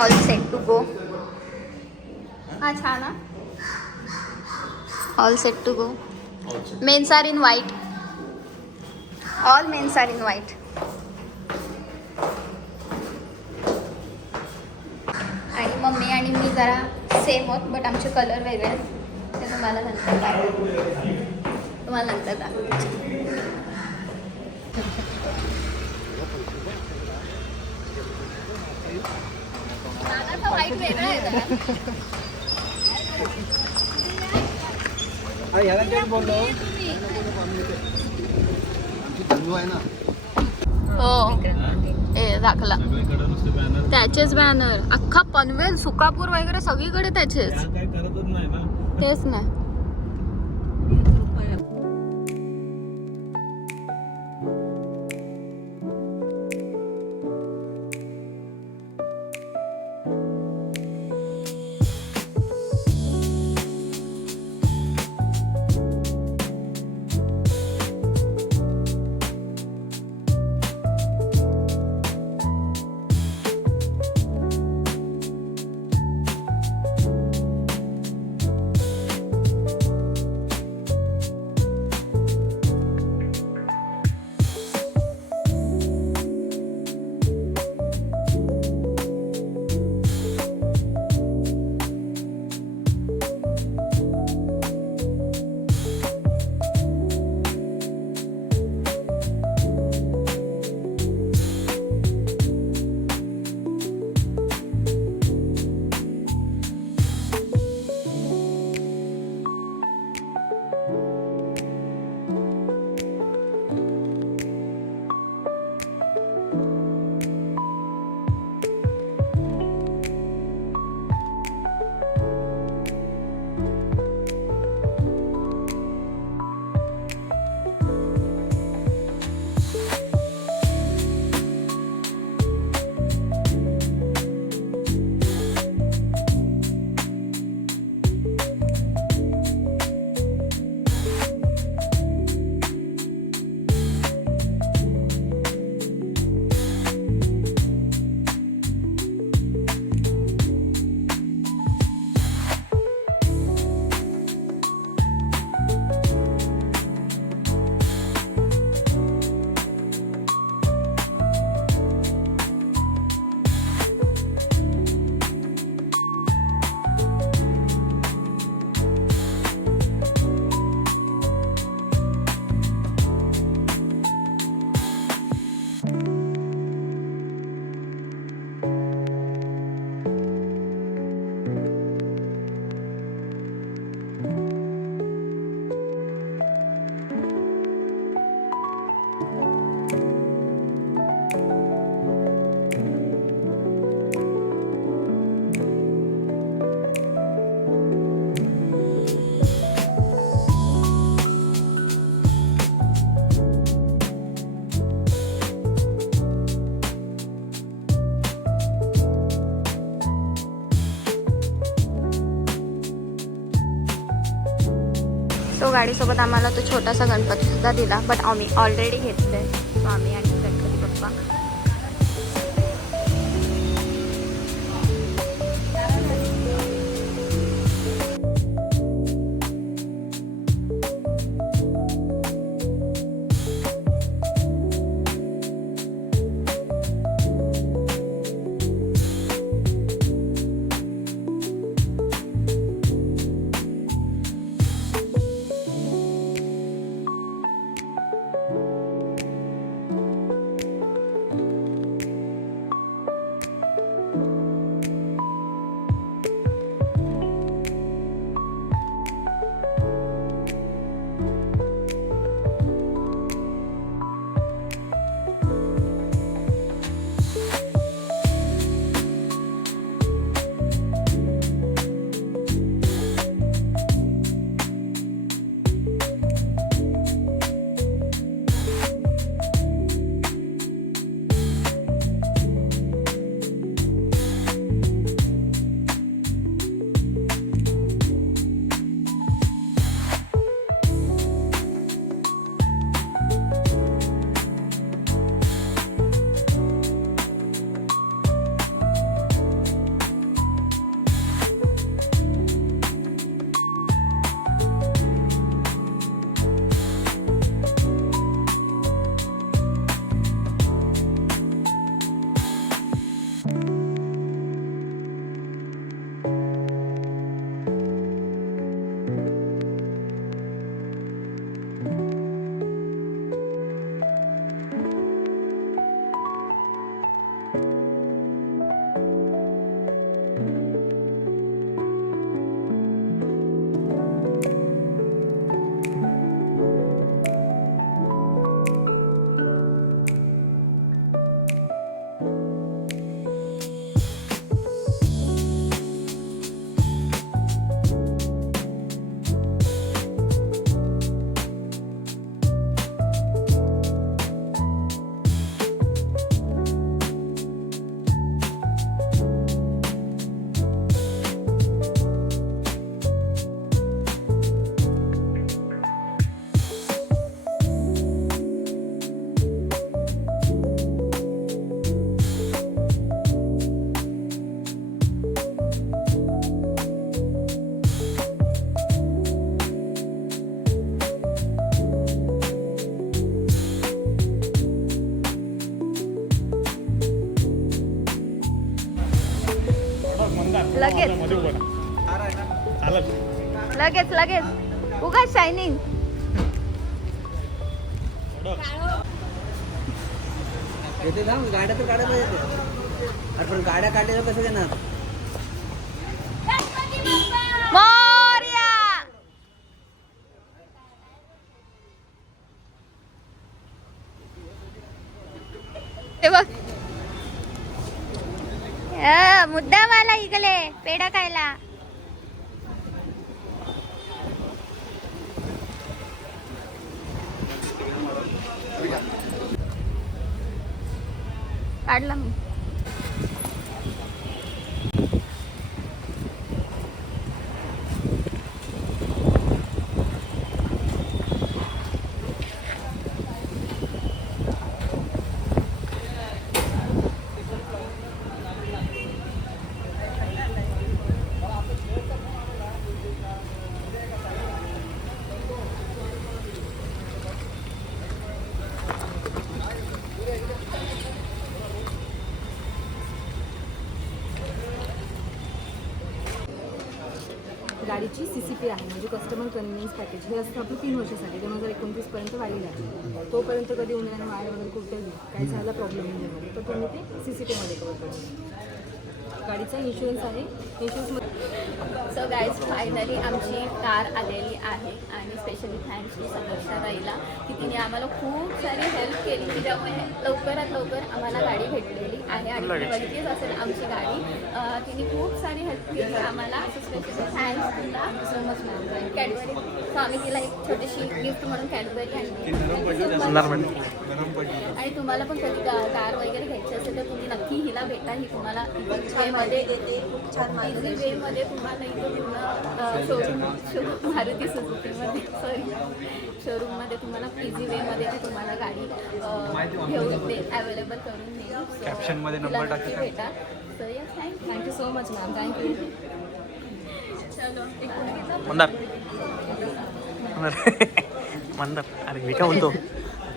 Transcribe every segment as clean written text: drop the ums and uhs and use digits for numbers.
All set to गो. हा छान हा. All set to go. Mens are in white. All mens are in white. आणि mummy आणि मी जरा सेम होत, बट आमचे कलर वेगळे आहेत. ते तुम्हाला नंतर दाखवते. दादाचा व्हाईट वेगळा आहे जरा. हो दाखला त्याचेच बॅनर अख्खा पनवेल सुकापूर वगैरे सगळीकडे त्याचेच. तेच ना. तो गाडीसोबत आम्हाला तो छोटासा गणपती सुद्धा दिला, बट आम्ही ऑलरेडी घेतले. सो आम्ही आणि गणपती बाप्पा. लगेच लगेच लगेच उगा शायनिंग. येते ना गाड्या तर काढायला येते. अरे पण गाड्या काढल्या कसं देणार? मोरया. हे बघ मुद्दाम आला इकडे पेढा खायला. काढला मी. गाडीची CCP आहे म्हणजे कस्टमर कन्व्हिनियन्स पॅकेज. हे असतं आपलं 3 वर्षासाठी 2029 पर्यंत व्हॅलिड आहे. तोपर्यंत कधी उन्हाळ्याने वायर वगैरे कुठेही काही झाला प्रॉब्लेम नाही तर तुम्ही ते CCP मध्ये कवर करा. गाडीचा इन्शुरन्स आहे. सो गाईज फायनली आमची कार आलेली आहे आणि स्पेशली थँक्स टू समर्षा ताईला की तिने आम्हाला खूप सारी हेल्प केली की त्यामुळे लवकरात लवकर आम्हाला गाडी भेटलेली आहे. आणि तुम्ही बघितलीच असेल आमची गाडी. तिने खूप सारी हेल्प केली आम्हाला. सो स्पेशली थँक्स तुला so much ma'am. Cadbury so आम्ही तिला एक छोटीशी गिफ्ट म्हणून कॅडबरी आणली. आणि तुम्हाला पण कधी कार वगैरे घ्यायची असेल तर तुम्ही नक्की हिला भेटा. ही तुम्हाला वेमध्ये देते खूप छान इझी वेमध्ये तुम्हाला इथं पूर्ण मारुती सुझुकीमध्ये शोरूममध्ये तुम्हाला इझी वेमध्ये ती तुम्हाला गाडी घेऊन दे अवेलेबल करून देईल. कॅप्शनमध्ये नंबर टाका. भेटा. So yes thank you so much ma'am. Thank you. Mandar अरे मी काय म्हणतो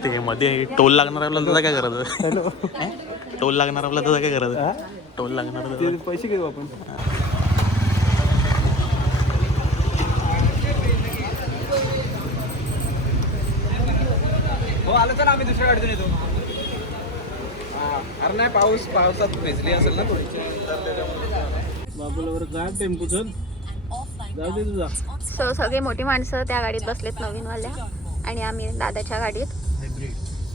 ते मध्ये टोल लागणार आपल्याला त्याचा काय करायचं? टोल लागणार आपल्याला त्याचा काय करायचं? टोल लागणार पैसे घेऊ आपण. हो आलं तर आम्ही दुसऱ्या गाडीतून येतो. अरे नाही पावसात भिजली असेल ना थोडी. बाबूला काय टेम्पो चल जाऊ दे तुझा. सो सगळे मोठी माणसं त्या गाडीत बसलेत नवीनवाल्या आणि आम्ही दादाच्या गाडीत.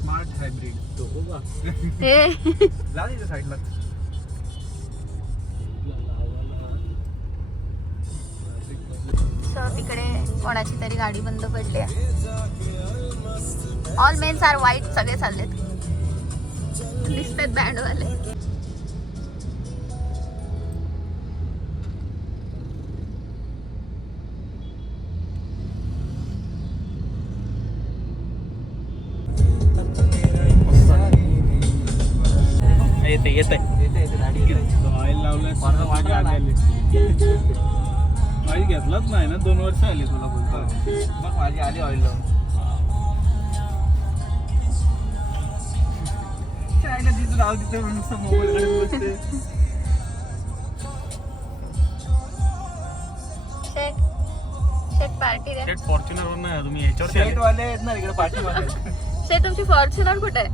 स्मार्ट हायब्रिड तो होगा हे लाव इथे साईडला. सो तिकडे कोणाची तरी गाडी बंद पडली आहे. ऑल मेन्स आर वाईट सगळे चाललेत. दिसतात बँडवाले. येते ऑइल लावलंय मागे आले. ऑइल घेतलाच नाही ना 2 वर्ष आली तुला बोलतो. मग माझी आली ऑइल लावून. काय ना तिथं राव तिथे मोबाईल बसते. शेट पार्टी द्या. फॉर्च्युनर नाही तुम्ही ह्याच्यावर शेट वाले आहेत ना इकडे पाठीमध्ये. शेट तुमची फॉर्च्युनर कुठे आहे?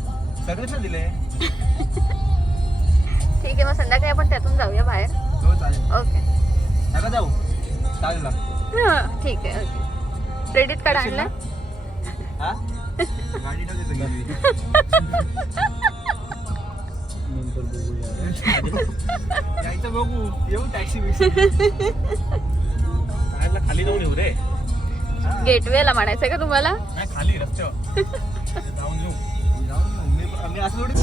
सगळेच ना दिले. ठीक आहे मग संध्याकाळी आपण त्यातून जाऊया बाहेर. हो चालेल. ओके नका जाऊ चालेल ना. हां ठीक आहे ओके. क्रेडिट कार्ड आणलं? हा गाडी टाकतो नंतर बघूया. जायचं बघू येऊ टॅक्सी खाली जाऊन येऊ रे. गेटवेला म्हणायचं का तुम्हाला? नाही खाली रस्त्यावर जाऊन येऊ. मी असं थोडी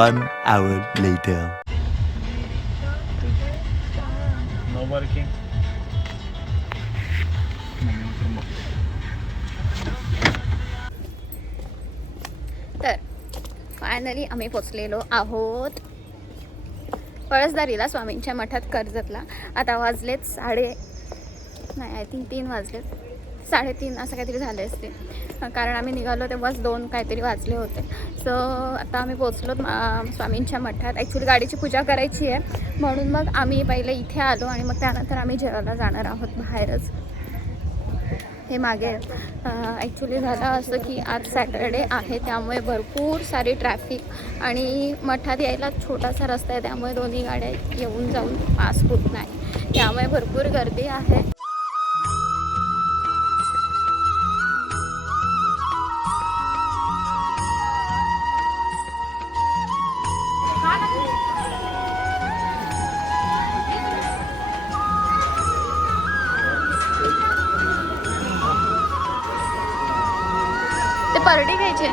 1 hour later. No working. तर फायनली आम्ही पोचलेलो आहोत पळसदारीला स्वामींच्या मठात कर्जतला. आता वाजलेत नाही आय थिंक 3 वाजलेत, 3:30 असं काहीतरी झाले असते, कारण आम्ही निघालो तेव्हाच 2 काहीतरी वाजले होते. सो आता आम्ही पोचलो स्वामींच्या मठात. ॲक्च्युली गाडीची पूजा करायची आहे म्हणून मग आम्ही पहिले इथे आलो आणि मग त्यानंतर आम्ही जेवायला जाणार आहोत बाहेरच. हे मागे ॲक्च्युली झालं असं की आज सॅटरडे आहे त्यामुळे भरपूर सारी ट्रॅफिक आणि मठात यायला छोटासा रस्ता आहे त्यामुळे दोन्ही गाड्या येऊन जाऊन पास होत नाही, त्यामुळे भरपूर गर्दी आहे. ते परडी घ्यायचे.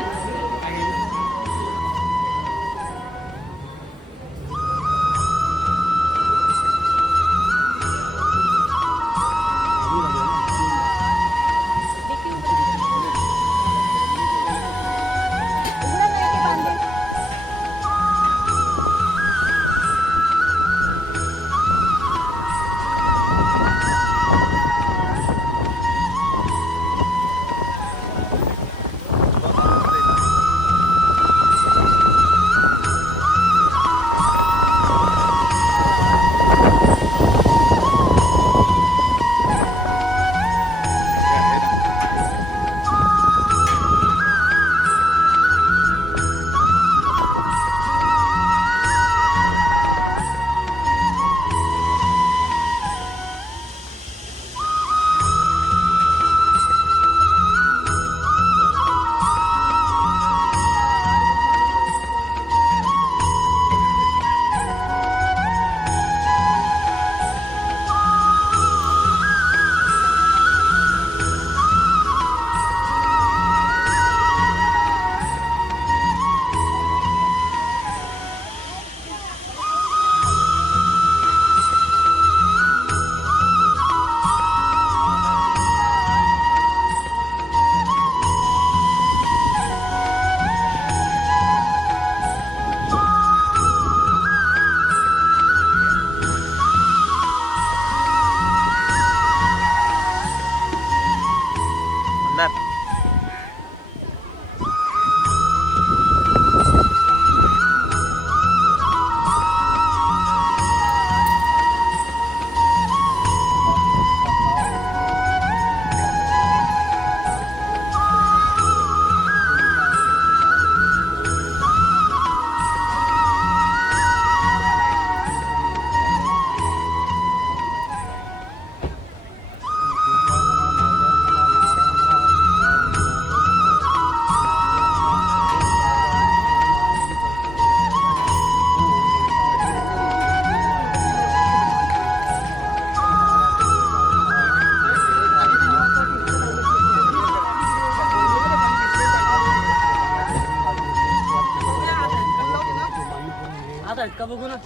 का बघू ना.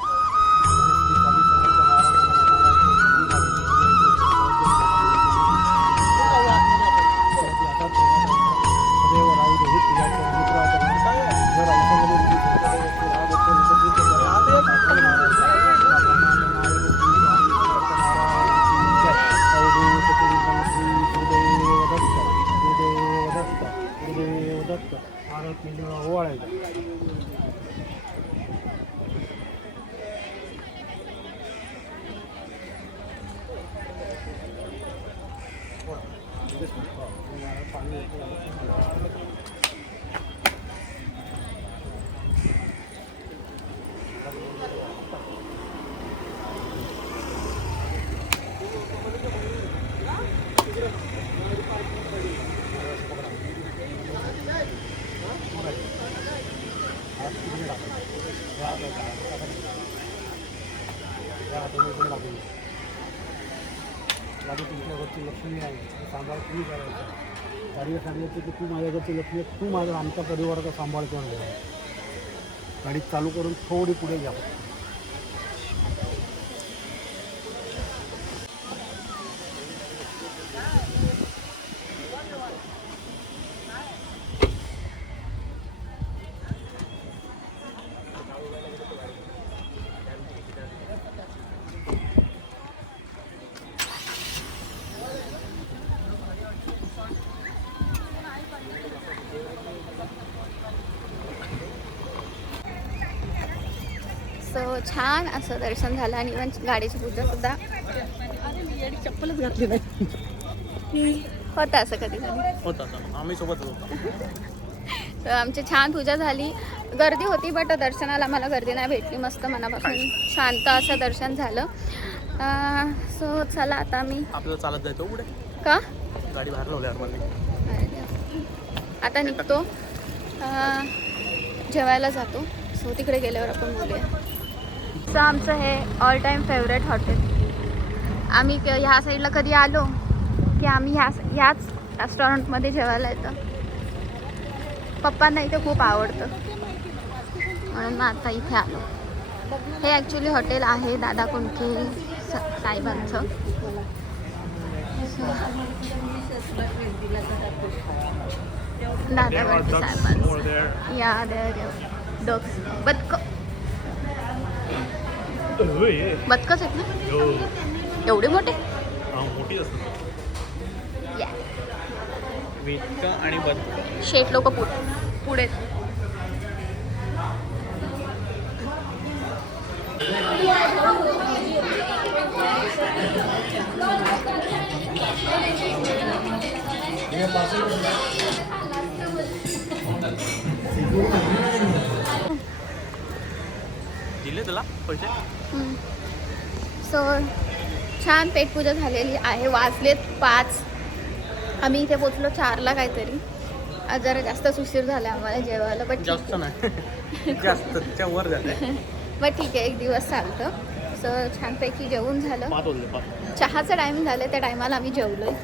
गाडी तुमच्याकडची लक्ष्मी आहे सांभाळ तुम्ही करायचा. कार्य सांगायचं की तू माझ्याकडची लक्ष्मी आहे, तू माझा आमच्या परिवाराचा सांभाळ करून घ्या. गाडी चालू करून थोडी पुढे घ्या. सो छान असं दर्शन झालं आणि इव्हन गाडीची पूजा सुद्धा चप्पलच घातली नाही होतं असं कधी होता आम्ही सोबत होतो. तर आमची छान पूजा झाली. गर्दी होती बट दर्शनाला मला गर्दी नाही भेटली. मस्त मनापासून शांत असं दर्शन झालं. सो चला आता आम्ही आपल्याला चालत जायचं पुढे का गाडी बाहेर लावली आतमध्ये. आता निघतो जेवायला जातो. सो तिकडे गेल्यावर आपण बोलूया. सो आमचं हे ऑल टाईम फेवरेट हॉटेल. आम्ही ह्या साईडला कधी आलो की आम्ही ह्याच रेस्टॉरंटमध्ये जेवायला येतं. पप्पांना इथे खूप आवडतं म्हणून मग आता इथे आलो. हे ॲक्च्युली हॉटेल आहे दादा कुंडके साहेबांचं. दादा कुंडके साहेबांचं या डॉग्स बदकच आहेत ना एवढे मोठे. मोठी असते आणि शेठ लोक पुढे दिले तुला पैसे. सो छान पेटपूजा झालेली आहे. वाजलेत 5. आम्ही इथे पोचलो 4ला काहीतरी. जरा जास्तच उशीर झाला आम्हाला जेवायला बट जास्त नाही जास्त त्याच्या वर झालं. बट ठीक आहे एक दिवस चालतं. सो छानपैकी जेवून झालं. 5 वाजले. चहाचं टायमिंग झालं त्या टायमाला आम्ही जेवलो आहे.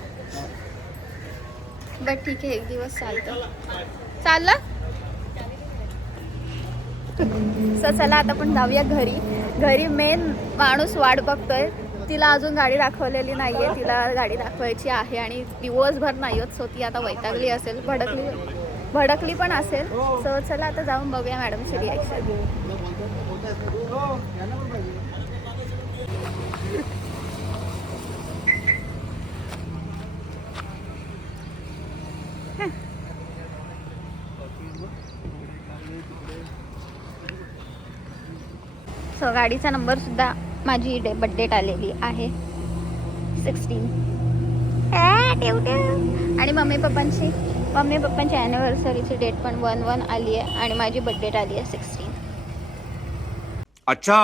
बट ठीक आहे एक दिवस चाललं. सो चला आता आपण जाऊया घरी मेन माणूस वाट बघतोय. तिला अजून गाडी दाखवलेली नाही आहे. तिला गाडी दाखवायची आहे आणि दिवसभर नाही होत. सो ती आता वैतागली असेल भडकली पण असेल. सो चला आता जाऊन बघूया मॅडमची रिॲक्शन. सो गाडीचा नंबर सुद्धा माझी बड्डे आलेली आहे 16. आणि मम्मी पप्पांची ॲनिव्हर्सरीची डेट पण 1/1 आली आहे आणि माझी बड्डे आली आहे 16. अच्छा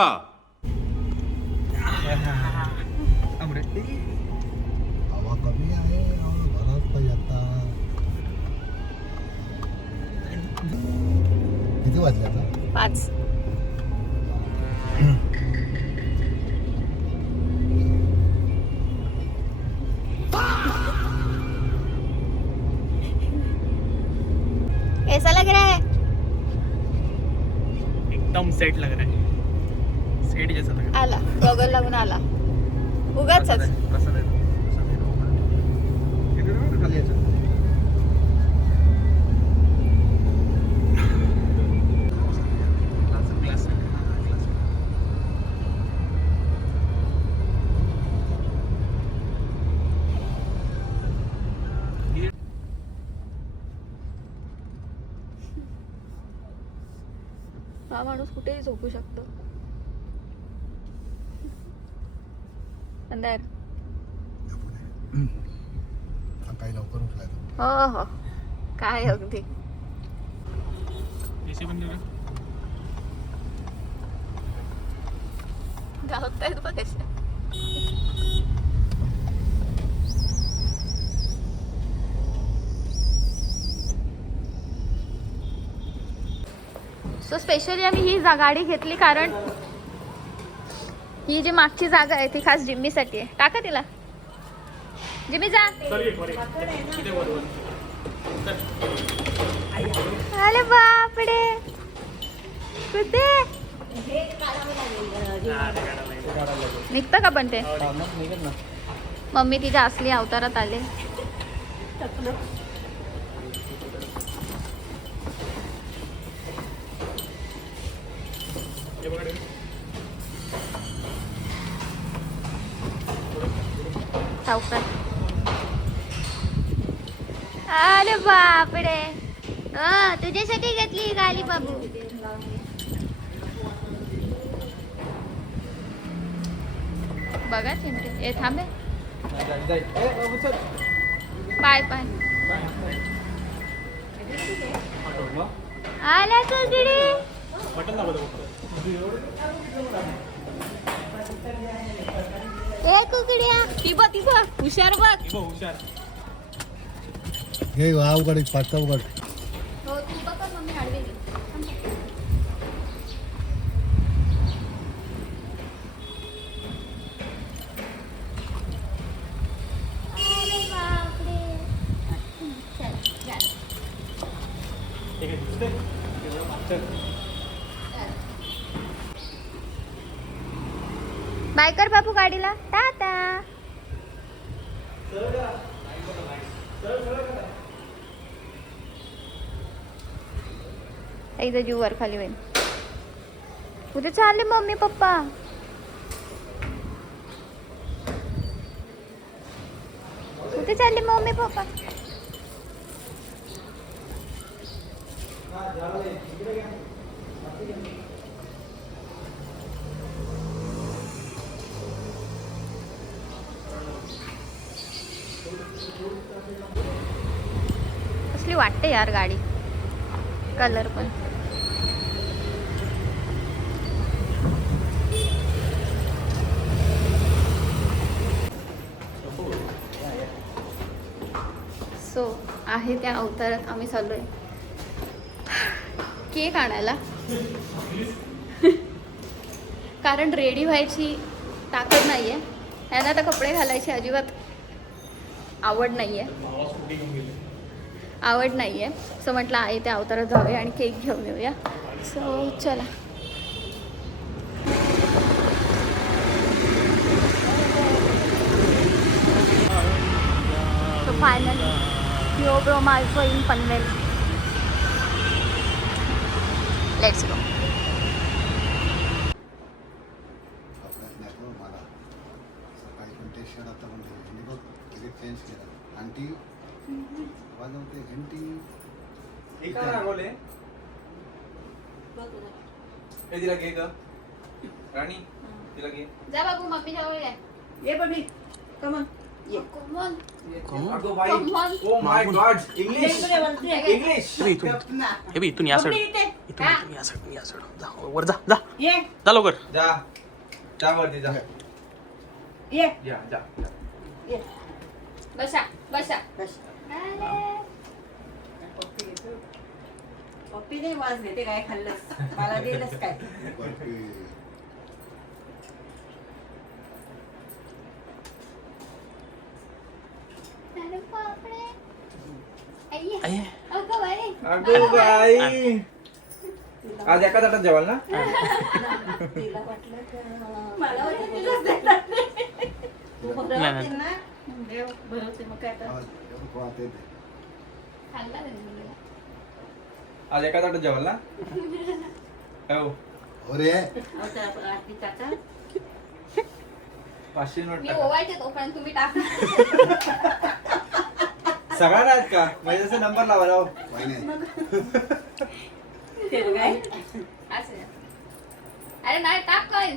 हवा कमी आहे घरात पाहिजे आता. किती वाजले आता? 5. कैसा लग रहा है? एकदम सेट लग रहा है. सेट जैसा लग रहा आला गॉगल लागून आला उगाच. हा माणूस कुठेही झोपू शकतो. काही लवकर हो हो काय अगदी एसी बंद करा. गावतायत बघ कशा. सो स्पेशली आम्ही ही गाडी घेतली कारण ही जी मागची जागा आहे ती खास जिम्मीसाठी आहे. टाका तिला. जिम्मी जा. अरे बापडे कुठे निघतं का पण ते. मम्मी तिच्या असली अवतारात आले. सावकाश. अरे बापडे तुझ्यासाठी घेतली गाली बाबू. बघा चिमटे ए थांबे. पाय पाय आल्या कुकडी. ए कुकड्या ती बघ हुशार बघ. हे वाव उघड पाचचा उघड हो तू बघ मम्मी आडवी घे. अरे बापरे. चल, बाय कर बाबू गाडीला. टाटा. एकदा जीव वर खाली होईल. कुठे चालले मम्मी पप्पा. कुठे चालले मम्मी पप्पा. कसली वाटते यार गाडी. कलर पण सो आहे त्या अवतारात आम्ही चाललोय केक आणायला. कारण रेडी व्हायची ताकद नाहीये. यांना आता कपडे घालायची अजिबात आवड नाहीये. सो म्हटलं आहे त्या अवतारात जाऊया आणि केक घेऊन येऊया. सो चला. सो फायनली Theobroma माल्फो इन पनवेल. Let's go. मला सकाळी पण ते शहर आता पण ते बघ तिथे चेंज केला आंटी वाजवते घंटी. तिला घे ग राणी. तिला घे. जा बाबू मम्मी जवळ ये. ये बबी कमन ये. कमॉन. अगो बाई. Oh my God. इंग्लिश. हे बी इथून या साईड. इथून या साईड. जा वर जा जा ये जा लवकर. जा वरती जा. ये जा. ये बसा बसा. बस. अरे. पप्पीने वाज घेते काय खाल्लंस मला दिलंस काय. अरे बापरे. आई. आई. अगं बाई. अगो बाई. आज एका ताटात जेवाल ना. तिला वाटलं का मला वाटलं तिलाच देणार. तू भरवते ना देव भरवते मग काय तर. खाल्ला त्यांनी मुलीला. आज एका ताटात जेवाल ना. हो. अरे आरती काका 500 नोट मी टाका. ओवायचे तोपर्यंत तुम्ही टाका. सगळ्यांना आहेत का म्हणजे जसं नंबर लावा राव. काय असं. अरे नाही टाक काय.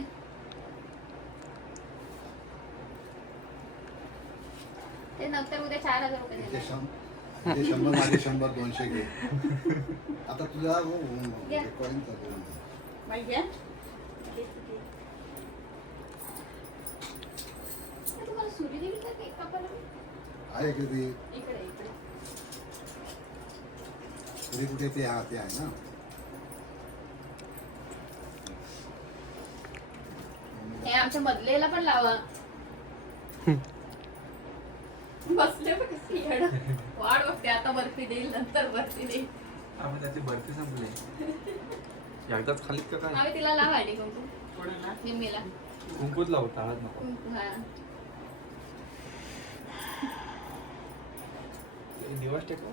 ते नंतर उद्या 4000 रुपये देणार. ते 100 माझे 100 200 घे. आता तुझा रेकॉर्डिंग चालू आहे. तुम्हाला सुरी दिली का केक कापायला? आहे की ते इकडे इकडे. तरी कुठे ते आहे ना. हे आमच्या मधलेला पण लावा. बसले बघ कशी येडं. वाट बघते आता बर्फी देईल नंतर बर्फी देईल. आम्ही त्याची भरती संपली एकदाच खालीत का काय आम्ही तिला लावा आणि कुंकू निम्मीला कुंकूच लावता आज नको कुंकू हा. दिवस टेको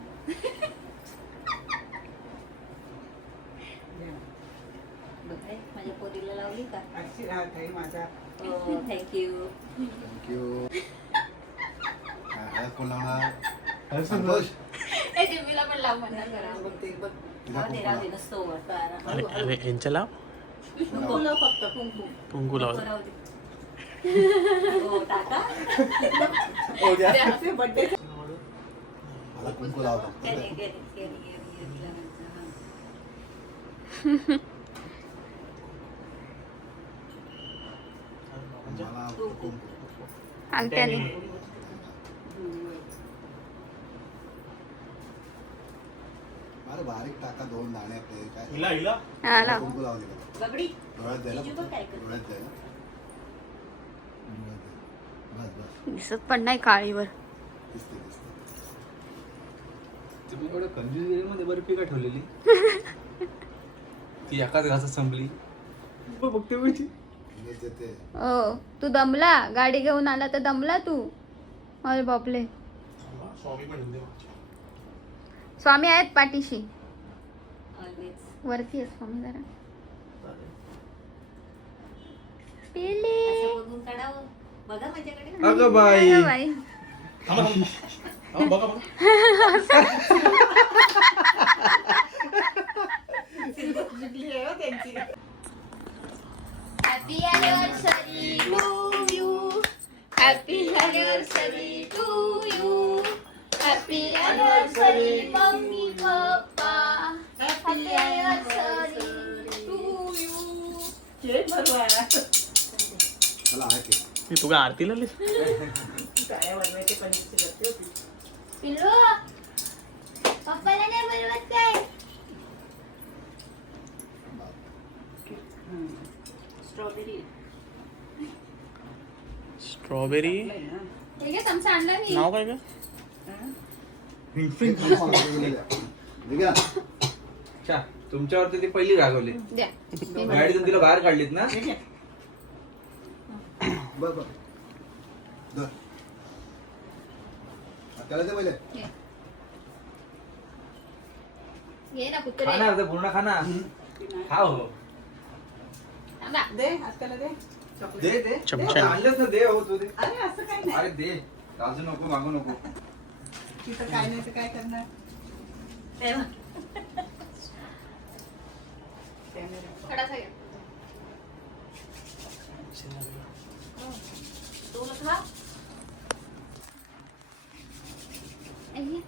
माझ्या पोरीला लावली का थँक्यू थँक्यू. हळद कोण लावणार? संतोष. ए निम्मीला पण लाव म्हणणार करा. तिला राहू दे कुंकू राहू दे लाव. नसतो वाटतं अरे अरे यांच्या लाव कुंकू लाव फक्त कुंकू कुंकू लाव राहू दे हो टाका मला कुंकू लावतो. गेले गेले गेले गेले मला कुंकू. अंगठ्याने अरे बारीक टाका 2 दाणे ते काय हा लाव. कुंकू लावले का? गबडी डोळ्यात द्यायला तिची बघ काय करते. डोळ्यात द्यायला डोळ्यात द्यायला. बस बस दिसत पण नाही काळीवर. दिसते दिसते. तुम्ही एवढं कंफ्युज मध्ये बर्फी का ठेवलेली ती एकाच घासात संपली बघते म्हणजे मी देते. ओ तू दमला गाडी घेऊन आला तर दमला तू. अरे बापले स्वामी आहेत पाठीशी Always. वरती आहे स्वामी जरा. असं बघून काढावं बघा माझ्याकडे अगं बाई अगं बाई. Happy anniversary to you. Happy anniversary to you. Happy anniversary, mummy, papa. Happy anniversary to you. चला आहे की. तू काय आरतीला आलीस? पिल्लू पप्पाला नाही बोलवत काय? स्ट्रॉबेरी स्ट्रॉबेरी हे घे चमचा आणला मी. नाव काय ग? निघा. अच्छा तुमच्यावरती ती पहिली रागवली द्या. गाडीतून तिला बाहेर काढलीत ना बर बर धर. त्याला दे पहिले. ये ना कुत्रे. खाना अर्ध पूर्ण खाना खा हो थांबा. दे दे चमचा. आणलंच ना दे हो तू दे अरे दे राजू नको मागू नको थोडासा घे. तू खा आई.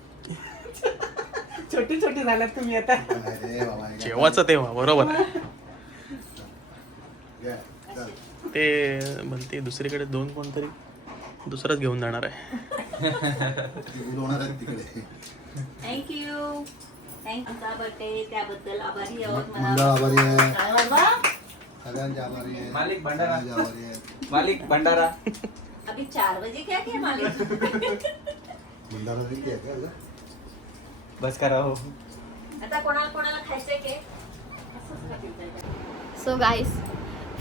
छोटी छोटी झाल्यात तुम्ही आता रे बाबा हे जेव्हाचं तेव्हा बरोबर आहे. घ्या. चल. ते म्हणते दुसरीकडे 2 कोणतरी दुसरंच घेऊन जाणार आहे. ती बोलवणार आहेत तिकडे. थँक्यू थँक्यू बर्थडे त्याबद्दल आभारी आहोत मंडळ आभारी आहे. काय बाबा सगळ्यांचे आभारी आहे. मालिक भंडारा. सगळ्यांचे आभारी आहे. मालिक भंडारा अभी 4 बजे क्या किया मालिक भंडारा नाही काय का? बस करा हो आता कोणाला कोणाला खायचंय के सो गाईज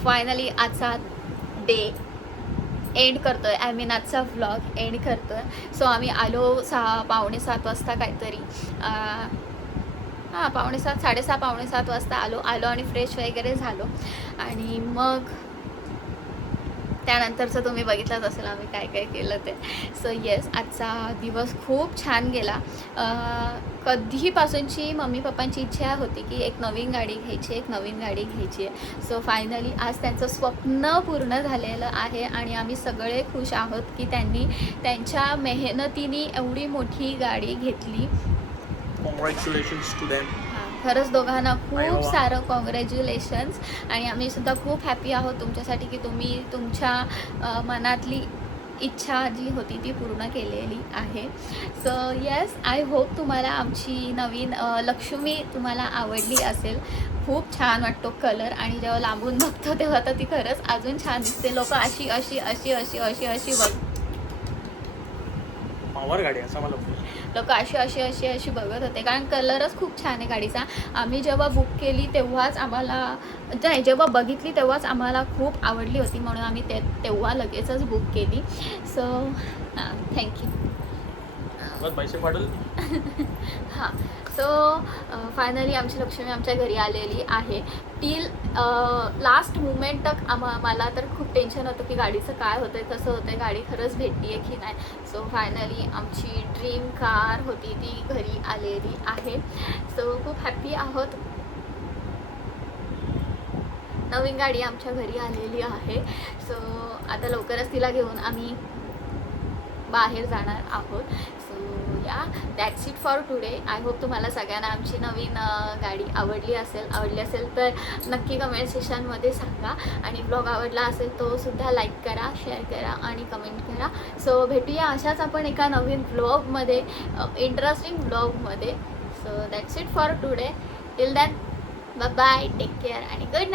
फायनली आजचा डे एंड करतोय. आय मीन आजचा व्लॉग एंड करतोय. सो आम्ही आलो 6:45 वाजता काहीतरी. हां 6:45 7:30 7:45 वाजता आलो आणि फ्रेश वगैरे झालो आणि मग त्यानंतरचं तुम्ही बघितलंच असेल आम्ही काय काय केलं ते. सो येस, आजचा दिवस खूप छान गेला. कधीपासूनची मम्मी पप्पांची इच्छा होती की एक नवीन गाडी घ्यायची आहे. सो फायनली आज त्यांचं स्वप्न पूर्ण झालेलं आहे आणि आम्ही सगळे खुश आहोत की त्यांनी त्यांच्या मेहनतीने एवढी मोठी गाडी घेतली. Congratulations to them. खरंच दोघांना खूप अरे वा. सारं कॉंग्रॅच्युलेशन्स. आणि आम्ही सुद्धा खूप हॅपी आहोत तुमच्यासाठी की तुम्ही तुमच्या मनातली इच्छा जी होती ती पूर्ण केलेली आहे. सो येस, आय होप तुम्हाला आमची नवीन लक्ष्मी तुम्हाला आवडली असेल. खूप छान वाटतो कलर आणि जेव्हा लांबून बघतो तेव्हा तर ती खरंच अजून छान दिसते. लोक अशी अशी अशी अशी अशी अशी बघ पॉवर गाडी असं मला लोक अशी अशी अशी अशी बघत होते कारण कलरच खूप छान आहे गाडीचा. आम्ही जेव्हा बुक केली तेव्हाच आम्हाला नाही, जेव्हा बघितली तेव्हाच आम्हाला खूप आवडली होती म्हणून आम्ही तेव्हा लगेचच बुक केली. So thank you. पैसे पाडल. हां, सो फायनली आमची लक्ष्मी आमच्या घरी आलेली आहे. टिल लास्ट मुमेंट तक मला तर खूप टेन्शन होतं की गाडीचं काय होतं आहे, कसं होतं आहे, गाडी खरंच भेटली आहे की नाही. सो फायनली आमची ड्रीम कार होती ती घरी आलेली आहे. सो खूप हॅप्पी आहोत. नवीन गाडी आमच्या घरी आलेली आहे. सो आता लवकरच तिला घेऊन आम्ही बाहेर जाणार आहोत. सो या, that's it for today. I hope तुम्हाला सगळ्यांना आमची नवीन गाडी आवडली असेल तर नक्की कमेंट सेक्शनमध्ये सांगा. आणि ब्लॉग आवडला असेल तो सुद्धा लाईक करा, शेअर करा आणि कमेंट करा. सो भेटूया अशाच आपण एका नवीन ब्लॉगमध्ये, इंटरेस्टिंग ब्लॉगमध्ये. So that's it for today. Till then bye bye, take care आणि गुड नाईट.